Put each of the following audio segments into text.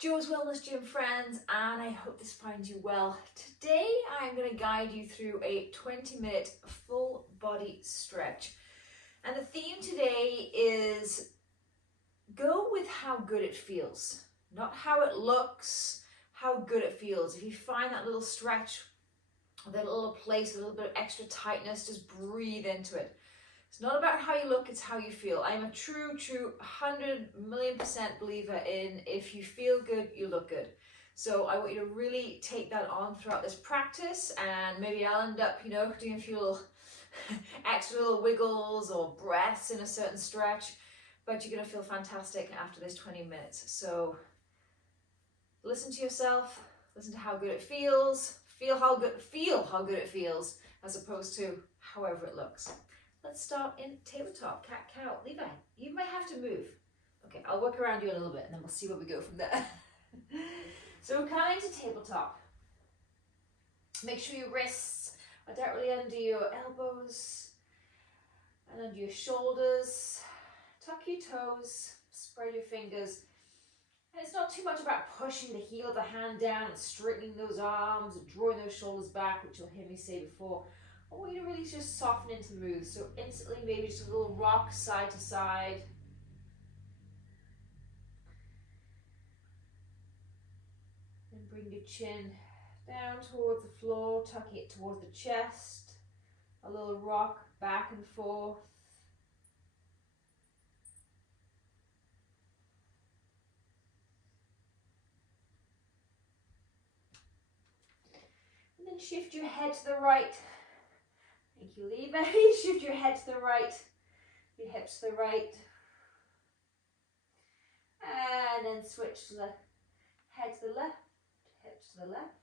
Joe's Wellness Gym friends, and I hope this finds you well. Today I'm going to guide you through a 20-minute full body stretch. And the theme today is go with how good it feels, not how it looks, how good it feels. If you find that little stretch, that little place, a little bit of extra tightness, just breathe into it. It's not about how you look, it's how you feel. I'm a true 100,000,000% believer in if you feel good, you look good. So I want you to really take that on throughout this practice, and maybe I'll end up, doing a few little extra little wiggles or breaths in a certain stretch, but you're gonna feel fantastic after this 20 minutes. So listen to yourself, listen to how good it feels, feel how good it feels, as opposed to however it looks. Let's start in tabletop, cat-cow. Levi, you might have to move. Okay, I'll work around you a little bit and then we'll see where we go from there. So we're coming to tabletop. Make sure your wrists are directly under your elbows and under your shoulders. Tuck your toes, spread your fingers. And it's not too much about pushing the heel of the hand down and straightening those arms and drawing those shoulders back, which you'll hear me say before. I want you to really just soften into the move. So instantly, maybe just a little rock side to side. And bring your chin down towards the floor, tucking it towards the chest. A little rock back and forth. And then shift your head to the right. Thank you, Levi. Shift your head to the right, your hips to the right. And then switch to the head to the left, hips to the left.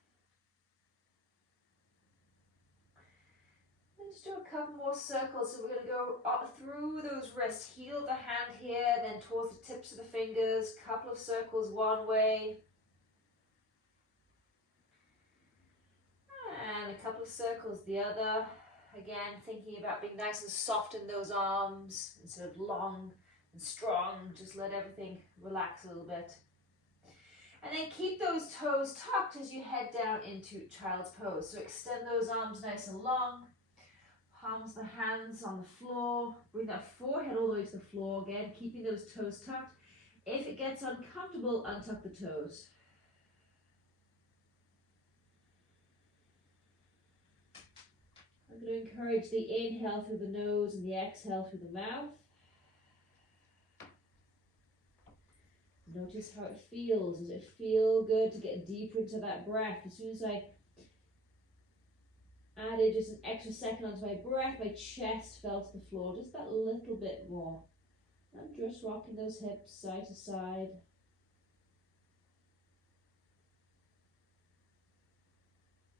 And just do a couple more circles. So we're going to go up through those wrists, heel of the hand here, then towards the tips of the fingers. Couple of circles one way. And a couple of circles the other. Again, thinking about being nice and soft in those arms instead of long and strong. Just let everything relax a little bit. And then keep those toes tucked as you head down into child's pose. So extend those arms nice and long. Palms the hands on the floor. Bring that forehead all the way to the floor again, keeping those toes tucked. If it gets uncomfortable, untuck the toes. I'm going to encourage the inhale through the nose and the exhale through the mouth. Notice how it feels. Does it feel good to get deeper into that breath? As soon as I added just an extra second onto my breath, my chest fell to the floor just that little bit more. I'm just rocking those hips side to side.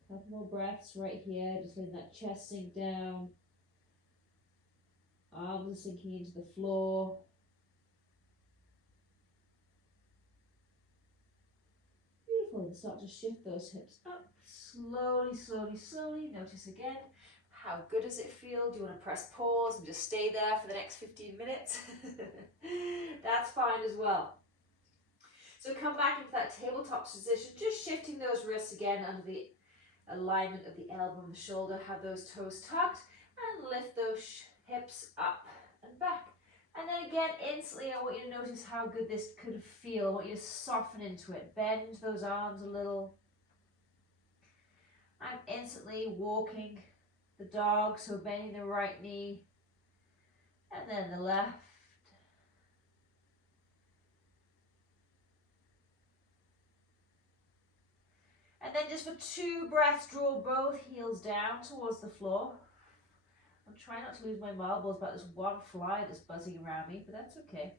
Couple more breaths right here, just letting that chest sink down. Arms are sinking into the floor. Beautiful. And start to shift those hips up. Slowly, slowly, slowly. Notice again, how good does it feel? Do you want to press pause and just stay there for the next 15 minutes? That's fine as well. So come back into that tabletop position, just shifting those wrists again under the alignment of the elbow and the shoulder. Have those toes tucked and lift those hips up and back. And then again, instantly, I want you to notice how good this could feel. I want you to soften into it. Bend those arms a little. I'm instantly walking the dog, so bending the right knee and then the left. And then just for 2 breaths, draw both heels down towards the floor. I'm trying not to lose my marbles about this one fly that's buzzing around me, but that's okay.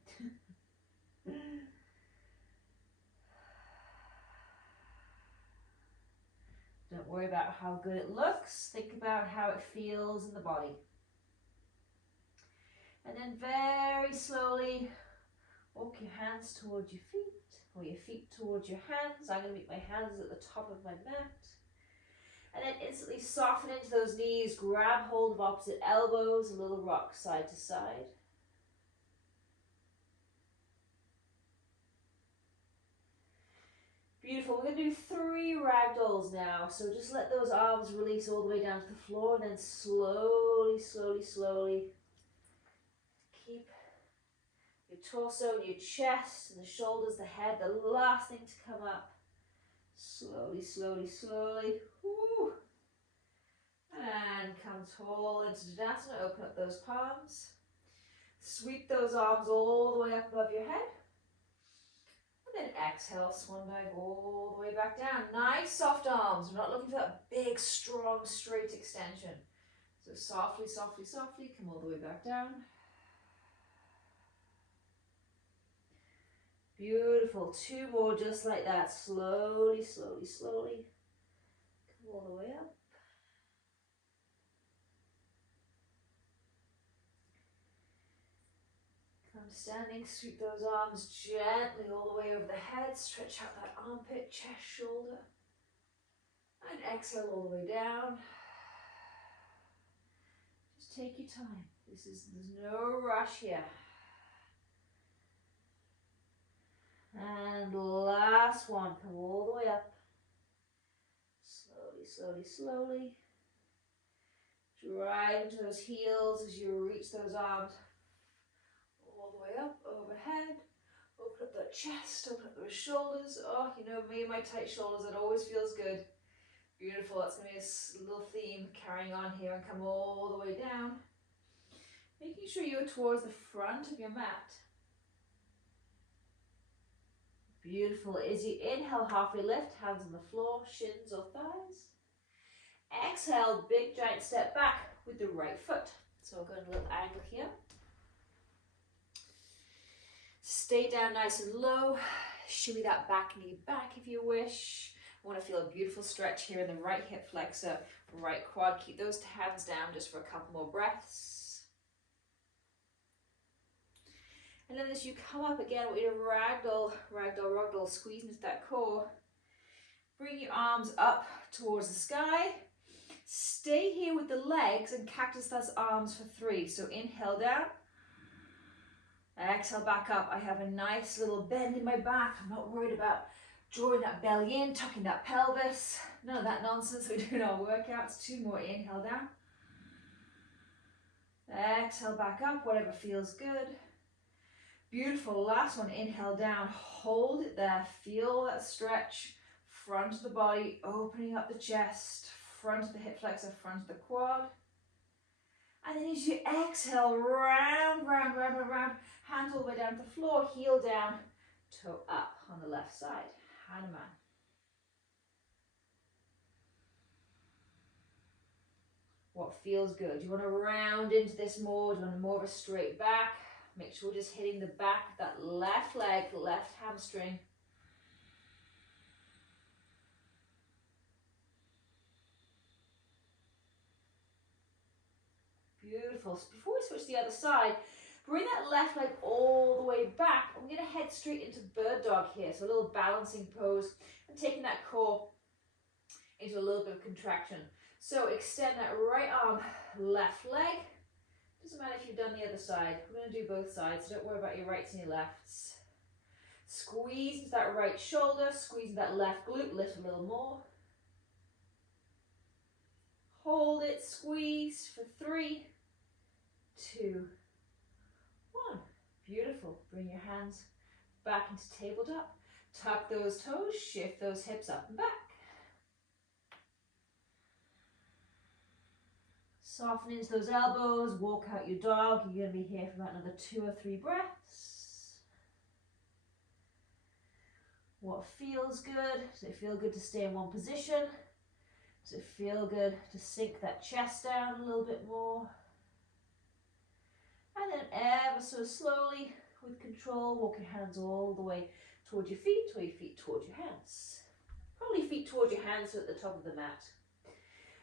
Don't worry about how good it looks. Think about how it feels in the body. And then very slowly walk your hands towards your feet, or your feet towards your hands. I'm going to make my hands at the top of my mat. And then instantly soften into those knees, grab hold of opposite elbows, a little rock side to side. Beautiful. We're going to do 3 ragdolls now. So just let those arms release all the way down to the floor, and then slowly, slowly, slowly keep your torso and your chest and the shoulders, the head, the last thing to come up. Slowly, slowly, slowly. Woo. And come tall into Tadasana. Open up those palms. Sweep those arms all the way up above your head. And then exhale, swan dive all the way back down. Nice soft arms. We're not looking for that big, strong, straight extension. So softly, softly, softly, come all the way back down. Beautiful. 2 more just like that. Slowly, slowly, slowly. Come all the way up. Come standing, sweep those arms gently all the way over the head. Stretch out that armpit, chest, shoulder. And exhale all the way down. Just take your time. There's no rush here. And last one, come all the way up. Slowly, slowly, slowly. Drive into those heels as you reach those arms all the way up, overhead. Open up that chest, open up those shoulders. Oh, you know me and my tight shoulders, it always feels good. Beautiful, that's going to be a little theme carrying on here, and come all the way down. Making sure you're towards the front of your mat. Beautiful. As you inhale, halfway lift, hands on the floor, shins or thighs. Exhale, big giant step back with the right foot. So we'll go in a little angle here. Stay down nice and low. Shimmy that back knee back if you wish. I want to feel a beautiful stretch here in the right hip flexor, right quad. Keep those hands down just for a couple more breaths. And then as you come up again, we're going to ragdoll, ragdoll, ragdoll, squeeze into that core. Bring your arms up towards the sky. Stay here with the legs and cactus arms for 3. So inhale down. Exhale back up. I have a nice little bend in my back. I'm not worried about drawing that belly in, tucking that pelvis. None of that nonsense we do in our workouts. 2 more. Inhale down. Exhale back up, whatever feels good. Beautiful. Last one. Inhale down. Hold it there. Feel that stretch. Front of the body, opening up the chest. Front of the hip flexor, front of the quad. And then as you exhale, round, round, round, round, round. Hands all the way down to the floor. Heel down. Toe up on the left side. Hanuman. What feels good? Do you want to round into this more? Do you want more of a straight back? Make sure we're just hitting the back of that left leg, left hamstring. Beautiful. So before we switch to the other side, bring that left leg all the way back. I'm going to head straight into bird dog here. So a little balancing pose and taking that core into a little bit of contraction. So extend that right arm, left leg. Doesn't matter if you've done the other side. We're going to do both sides, so don't worry about your rights and your lefts. Squeeze into that right shoulder, squeeze into that left glute, lift a little more. Hold it, squeeze for 3, 2, 1. Beautiful. Bring your hands back into tabletop. Tuck those toes, shift those hips up and back. Soften into those elbows, walk out your dog. You're going to be here for about another 2 or 3 breaths. What feels good? Does it feel good to stay in one position? Does it feel good to sink that chest down a little bit more? And then ever so slowly, with control, walk your hands all the way towards your feet, or your feet towards your hands. Probably feet towards your hands so at the top of the mat.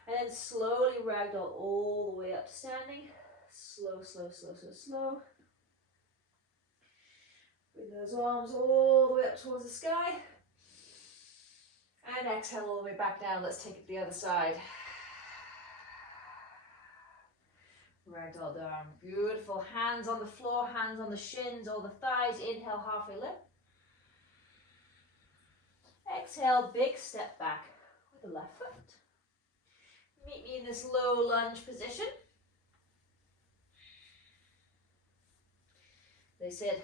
And then slowly ragdoll all the way up to standing. Slow, slow, slow, slow, slow. Bring those arms all the way up towards the sky. And exhale all the way back down. Let's take it to the other side. Ragdoll down. Beautiful. Hands on the floor, hands on the shins or the thighs. Inhale, halfway lift. exhale, big step back with the left foot. Meet me in this low lunge position. They said,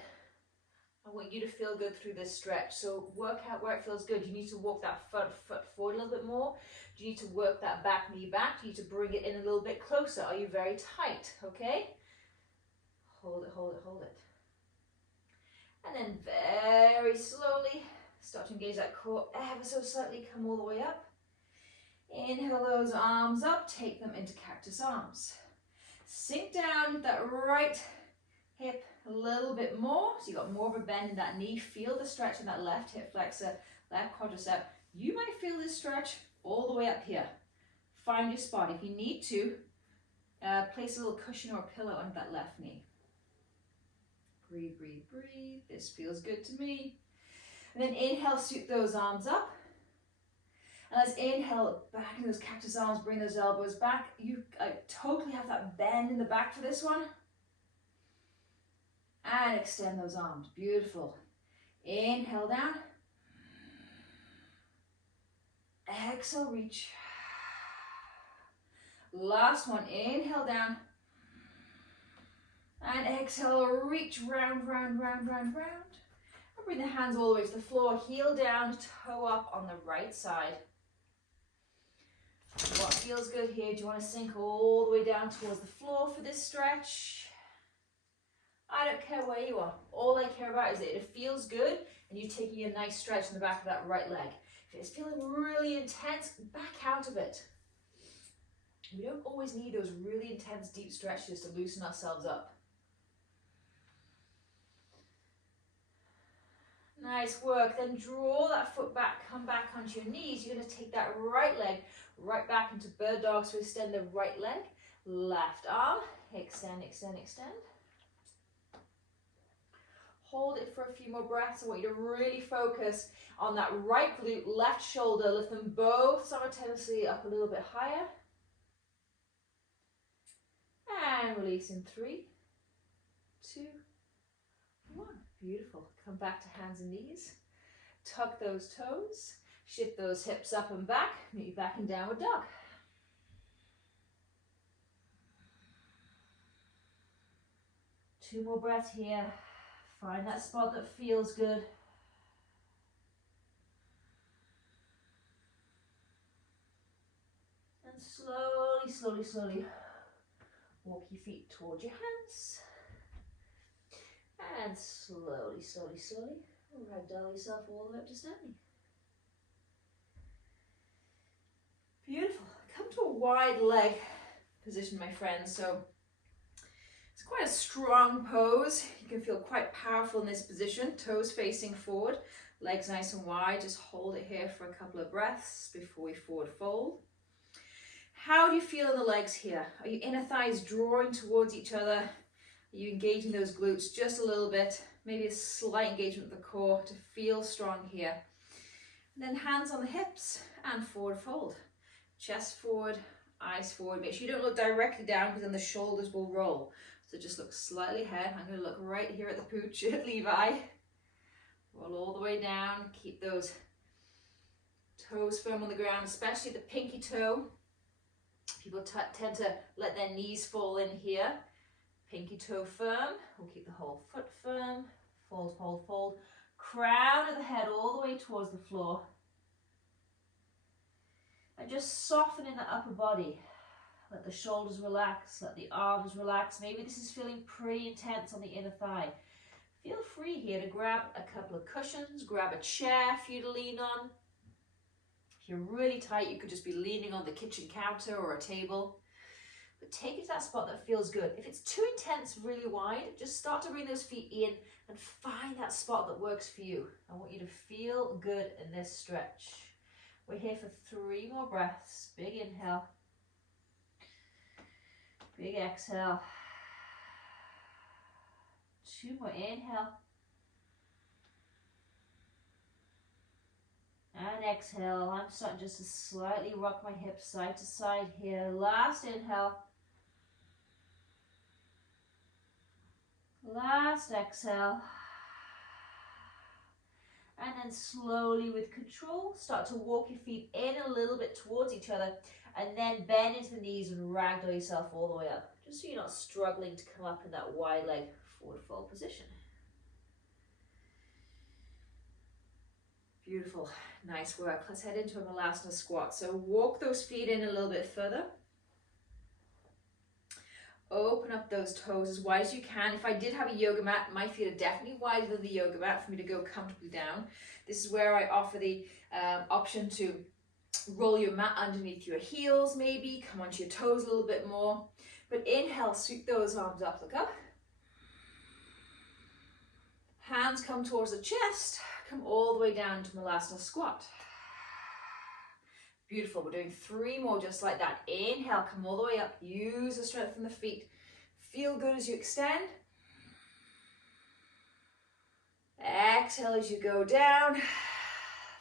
I want you to feel good through this stretch. So work out where it feels good. You need to walk that front foot forward a little bit more. Do you need to work that back knee back? Do you need to bring it in a little bit closer? Are you very tight? Okay? Hold it, hold it, hold it. And then very slowly start to engage that core ever so slightly. Come all the way up. Inhale those arms up. Take them into Cactus Arms. Sink down that right hip a little bit more, so you got more of a bend in that knee. Feel the stretch in that left hip flexor, left quadricep. You might feel this stretch all the way up here. Find your spot. If you need to, place a little cushion or a pillow under that left knee. Breathe, breathe, breathe. This feels good to me. And then inhale, scoop those arms up. And let's inhale back into those Cactus Arms, bring those elbows back. You totally have that bend in the back for this one. And extend those arms. Beautiful. Inhale down. Exhale, reach. Last one. Inhale down. And exhale, reach round, round, round, round, round. And bring the hands all the way to the floor. Heel down, toe up on the right side. What feels good here? Do you want to sink all the way down towards the floor for this stretch? I don't care where you are. All I care about is that it feels good and you're taking a nice stretch in the back of that right leg. If it's feeling really intense, back out of it. We don't always need those really intense deep stretches to loosen ourselves up. Nice work. Then draw that foot back, come back onto your knees. You're going to take that right leg right back into bird dog. So extend the right leg, left arm, extend, extend, extend. Hold it for a few more breaths. I want you to really focus on that right glute, left shoulder. Lift them both simultaneously up a little bit higher. And release in 3, 2, 1. Beautiful. Come back to hands and knees. Tuck those toes. Shift those hips up and back. Meet you back in downward dog. Two more breaths here. Find that spot that feels good. And slowly, slowly, slowly walk your feet towards your hands. And slowly, slowly, slowly ragdoll yourself all the way up to standing. Beautiful. Come to a wide leg position, my friends. So it's quite a strong pose. You can feel quite powerful in this position. Toes facing forward, legs nice and wide. Just hold it here for a couple of breaths before we forward fold. How do you feel in the legs here? Are your inner thighs drawing towards each other? Are you engaging those glutes just a little bit? Maybe a slight engagement with the core to feel strong here. And then hands on the hips and forward fold. Chest forward, eyes forward. Make sure you don't look directly down because then the shoulders will roll. So just look slightly ahead. I'm going to look right here at the pooch at Levi. Roll all the way down. Keep those toes firm on the ground, especially the pinky toe. People tend to let their knees fall in here. Pinky toe firm. We'll keep the whole foot firm. Fold, fold, fold. Crown of the head all the way towards the floor. And just soften in the upper body. Let the shoulders relax, let the arms relax. Maybe this is feeling pretty intense on the inner thigh. Feel free here to grab a couple of cushions, grab a chair for you to lean on. If you're really tight, you could just be leaning on the kitchen counter or a table. But take it to that spot that feels good. If it's too intense, really wide, just start to bring those feet in and find that spot that works for you. I want you to feel good in this stretch. We're here for 3 more breaths. Big inhale. Big exhale. 2 more inhale. And exhale. I'm starting just to slightly rock my hips side to side here. Last inhale. Last exhale. And And then slowly with control, start to walk your feet in a little bit towards each other, and then bend into the knees and ragdoll yourself all the way up, just so you're not struggling to come up in that wide leg forward fold position. Beautiful, nice work. Let's head into a Malasana squat. So walk those feet in a little bit further. Open up those toes as wide as you can. If I did have a yoga mat, my feet are definitely wider than the yoga mat for me to go comfortably down. This is where I offer the option to roll your mat underneath your heels maybe, come onto your toes a little bit more. But inhale, sweep those arms up, look up. Hands come towards the chest, come all the way down to Malasana squat. Beautiful, we're doing 3 more just like that. Inhale, come all the way up, use the strength from the feet. Feel good as you extend. Exhale as you go down.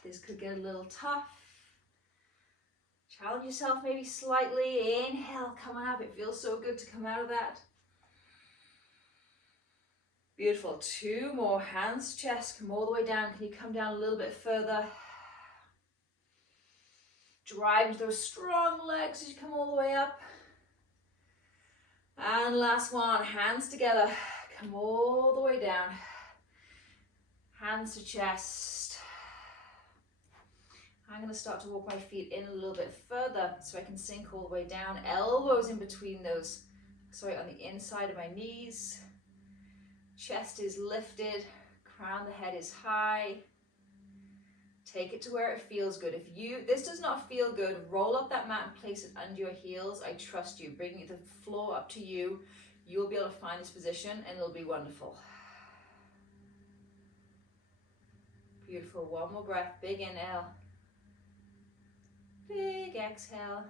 This could get a little tough. Challenge yourself maybe slightly. Inhale, come on up, it feels so good to come out of that. Beautiful, 2 more, hands to chest, come all the way down. Can you come down a little bit further? Drive into those strong legs as you come all the way up. And last one, hands together, come all the way down. Hands to chest. I'm going to start to walk my feet in a little bit further so I can sink all the way down. Elbows in between those, on the inside of my knees. Chest is lifted, crown of the head is high. Take it to where it feels good. If this does not feel good, roll up that mat and place it under your heels. I trust you. Bring the floor up to you. You'll be able to find this position and it'll be wonderful. Beautiful. One more breath. Big inhale. Big exhale.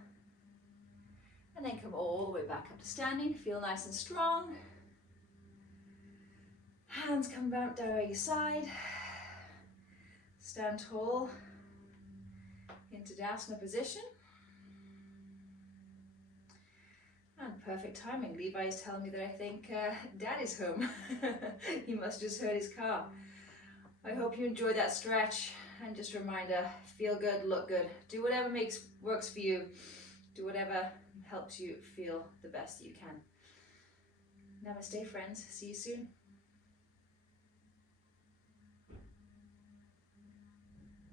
And then come all the way back up to standing. Feel nice and strong. Hands come down by your side. Stand tall into Tadasana position. And perfect timing. Levi is telling me that I think Dad is home. He must have just heard his car. I hope you enjoyed that stretch. And just a reminder, feel good, look good. Do whatever works for you. Do whatever helps you feel the best that you can. Namaste, friends. See you soon.